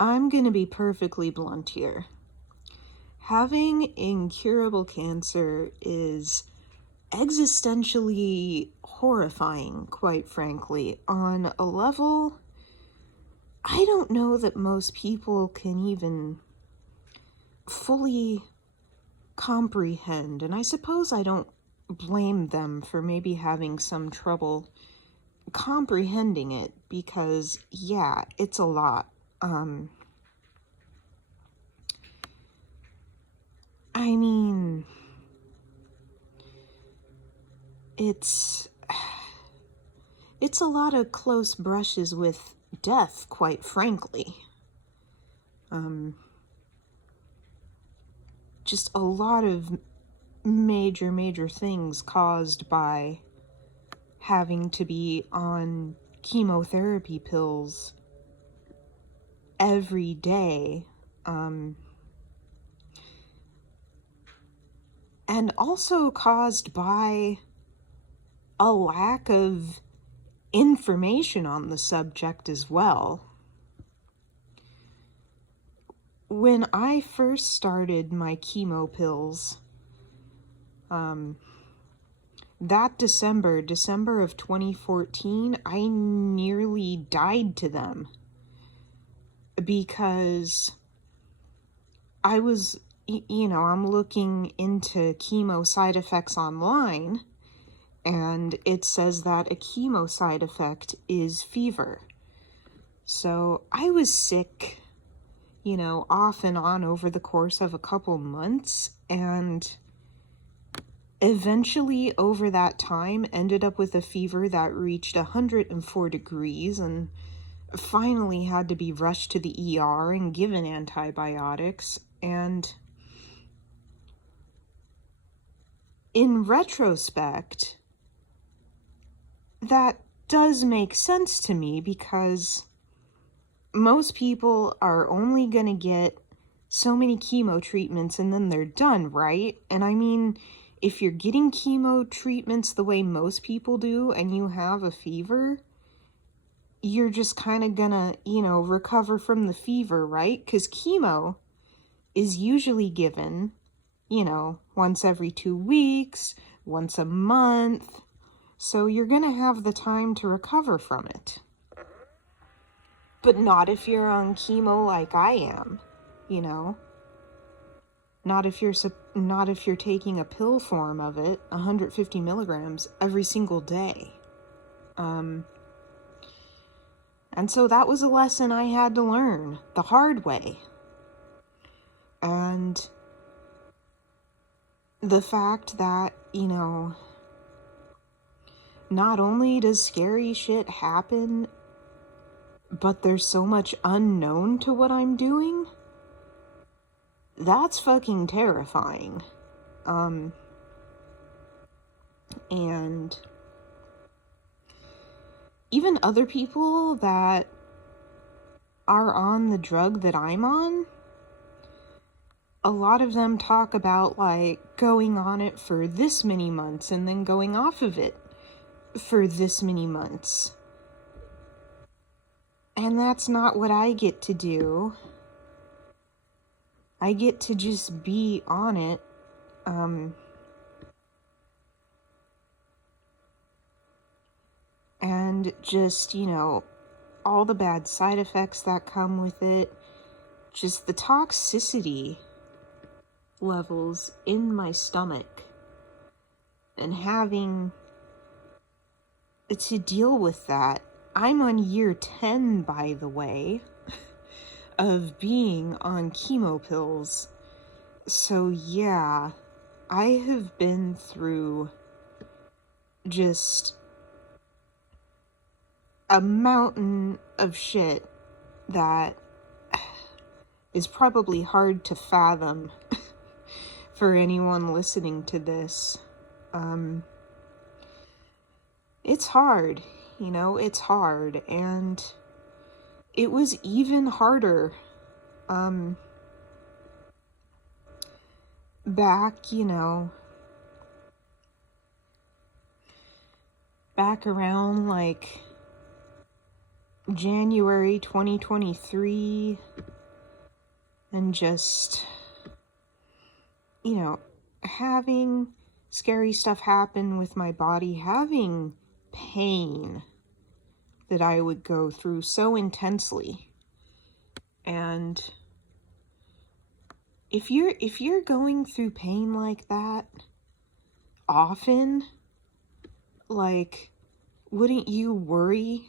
I'm gonna be perfectly blunt here. Having incurable cancer is existentially horrifying, quite frankly, on a level I don't know that most people can even fully comprehend, and I suppose I don't blame them for maybe having some trouble comprehending it, because yeah, it's a lot. I mean, it's a lot of close brushes with death, quite frankly. Just a lot of major things caused by having to be on chemotherapy pills every day. And also caused by a lack of information on the subject as well. When I first started my chemo pills, that December of 2014, I nearly died to them because I was, I'm looking into chemo side effects online, and it says that a chemo side effect is fever. So I was sick, off and on over the course of a couple months, and eventually over that time ended up with a fever that reached 104 degrees and finally had to be rushed to the ER and given antibiotics. And in retrospect, that does make sense to me, because most people are only going to get so many chemo treatments and then they're done, right? And I mean, if you're getting chemo treatments the way most people do and you have a fever, you're just kind of gonna, recover from the fever, right? Because chemo is usually given, once every 2 weeks, once a month. So you're gonna have the time to recover from it. But not if you're on chemo like I am, Not if you're taking a pill form of it, 150 milligrams every single day. And so that was a lesson I had to learn the hard way. And the fact that, not only does scary shit happen, but there's so much unknown to what I'm doing, that's fucking terrifying. And even other people that are on the drug that I'm on, a lot of them talk about like going on it for this many months and then going off of it for this many months. And that's not what I get to do. I get to just be on it. And just, all the bad side effects that come with it, just the toxicity levels in my stomach, and having to deal with that. I'm on year 10, by the way, of being on chemo pills. So yeah, I have been through just a mountain of shit that is probably hard to fathom for anyone listening to this. It's hard, it's hard, and it was even harder back around like January 2023 and just, having scary stuff happen with my body, having pain that I would go through so intensely. And if you're going through pain like that often, like, wouldn't you worry,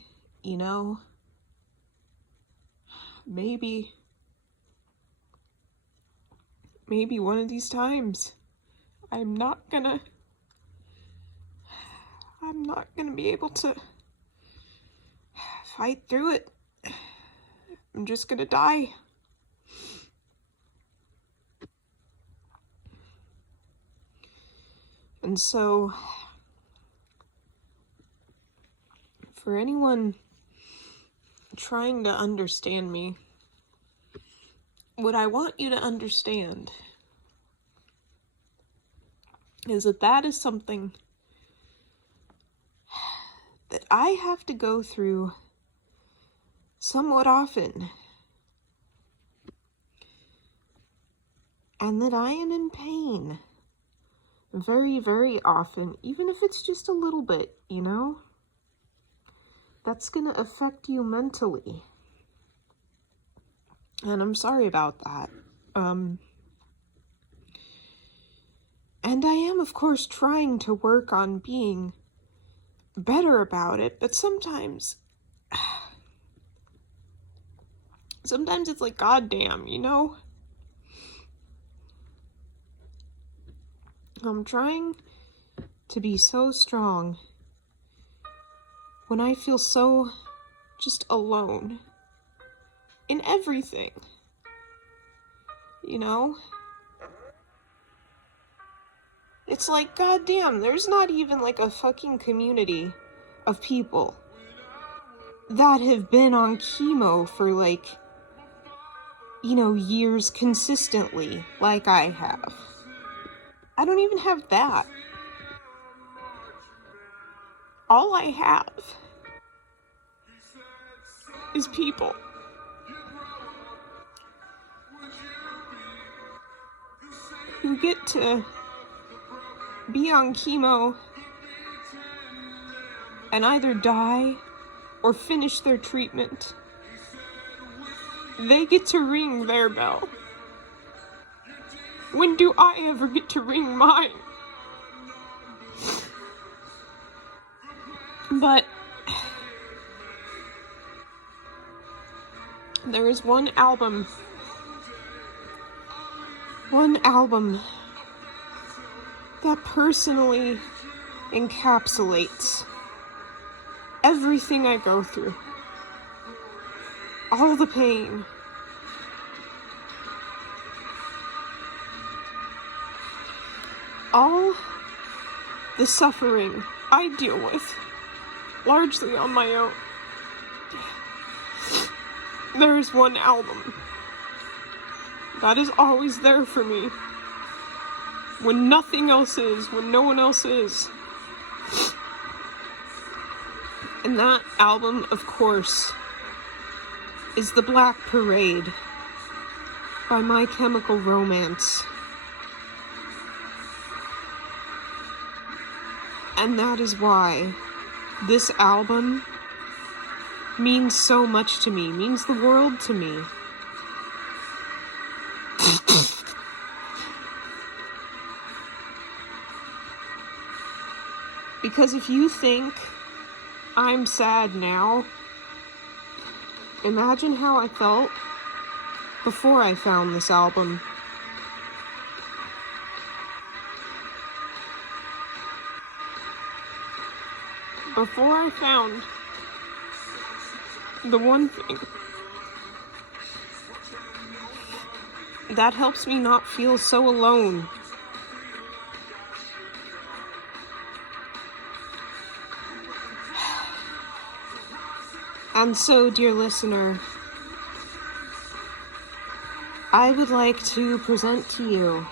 maybe one of these times I'm not gonna be able to fight through it. I'm just gonna die. And so, for anyone trying to understand me, what I want you to understand is that is something that I have to go through somewhat often. And that I am in pain very, very often, even if it's just a little bit, That's gonna affect you mentally. And I'm sorry about that. And I am, of course, trying to work on being better about it, but sometimes it's like, goddamn, I'm trying to be so strong when I feel so just alone in everything, It's like, goddamn, there's not even like a fucking community of people that have been on chemo for like, years consistently, like I have. I don't even have that. All I have is people who get to be on chemo and either die or finish their treatment. They get to ring their bell. When do I ever get to ring mine? But there is one album that personally encapsulates everything I go through. All the pain. All the suffering I deal with, largely on my own. There is one album that is always there for me when nothing else is, when no one else is. And that album, of course, is The Black Parade by My Chemical Romance. And that is why this album means so much to me, means the world to me. Because if you think I'm sad now, imagine how I felt before I found this album. Before I found the one thing that helps me not feel so alone. And so, dear listener, I would like to present to you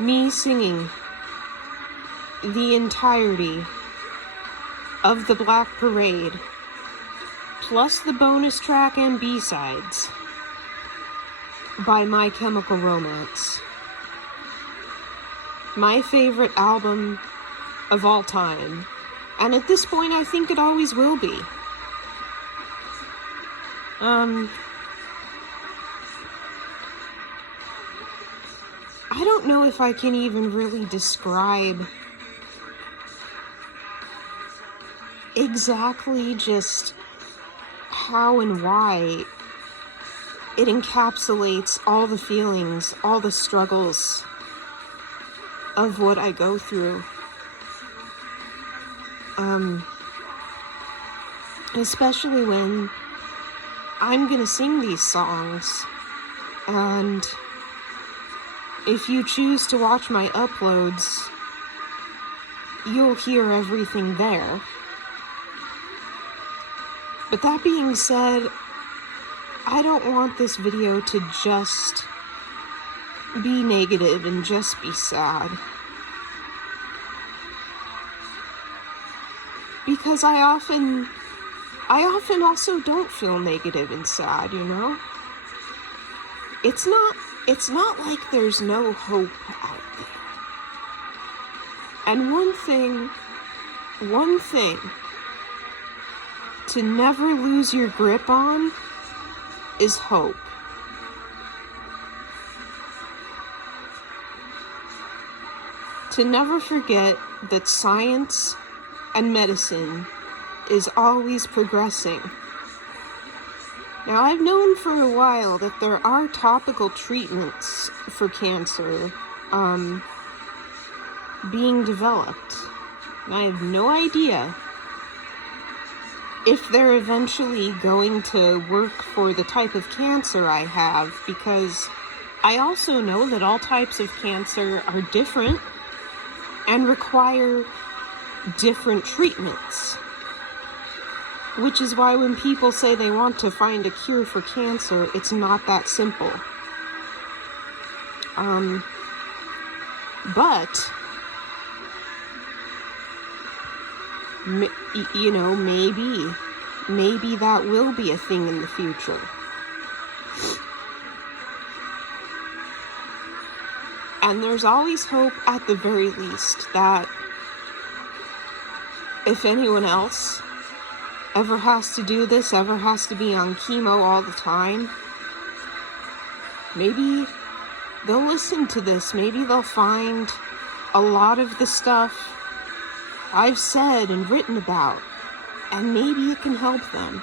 me singing the entirety of The Black Parade plus the bonus track and B-sides by My Chemical Romance. My favorite album of all time. And at this point, I think it always will be. I don't know if I can even really describe exactly just how and why it encapsulates all the feelings, all the struggles of what I go through. Especially when I'm gonna sing these songs, and if you choose to watch my uploads, you'll hear everything there. But that being said, I don't want this video to just be negative and just be sad. Because I often also don't feel negative and sad, you know? It's not like there's no hope out there. And one thing to never lose your grip on is hope. To never forget that science and medicine is always progressing. Now, I've known for a while that there are topical treatments for cancer being developed. And I have no idea if they're eventually going to work for the type of cancer I have, because I also know that all types of cancer are different and require different treatments. Which is why when people say they want to find a cure for cancer, it's not that simple. But, you know, maybe that will be a thing in the future. And there's always hope, at the very least, that if anyone else ever has to do this, ever has to be on chemo all the time, maybe they'll listen to this. Maybe they'll find a lot of the stuff I've said and written about, and maybe it can help them.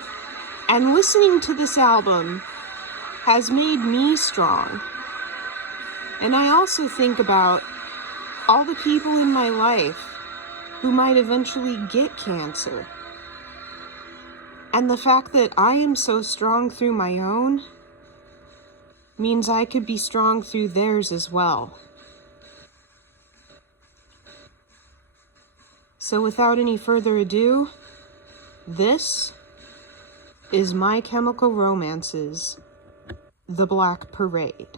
And listening to this album has made me strong. And I also think about all the people in my life who might eventually get cancer. And the fact that I am so strong through my own means I could be strong through theirs as well. So without any further ado, this is My Chemical Romance's The Black Parade.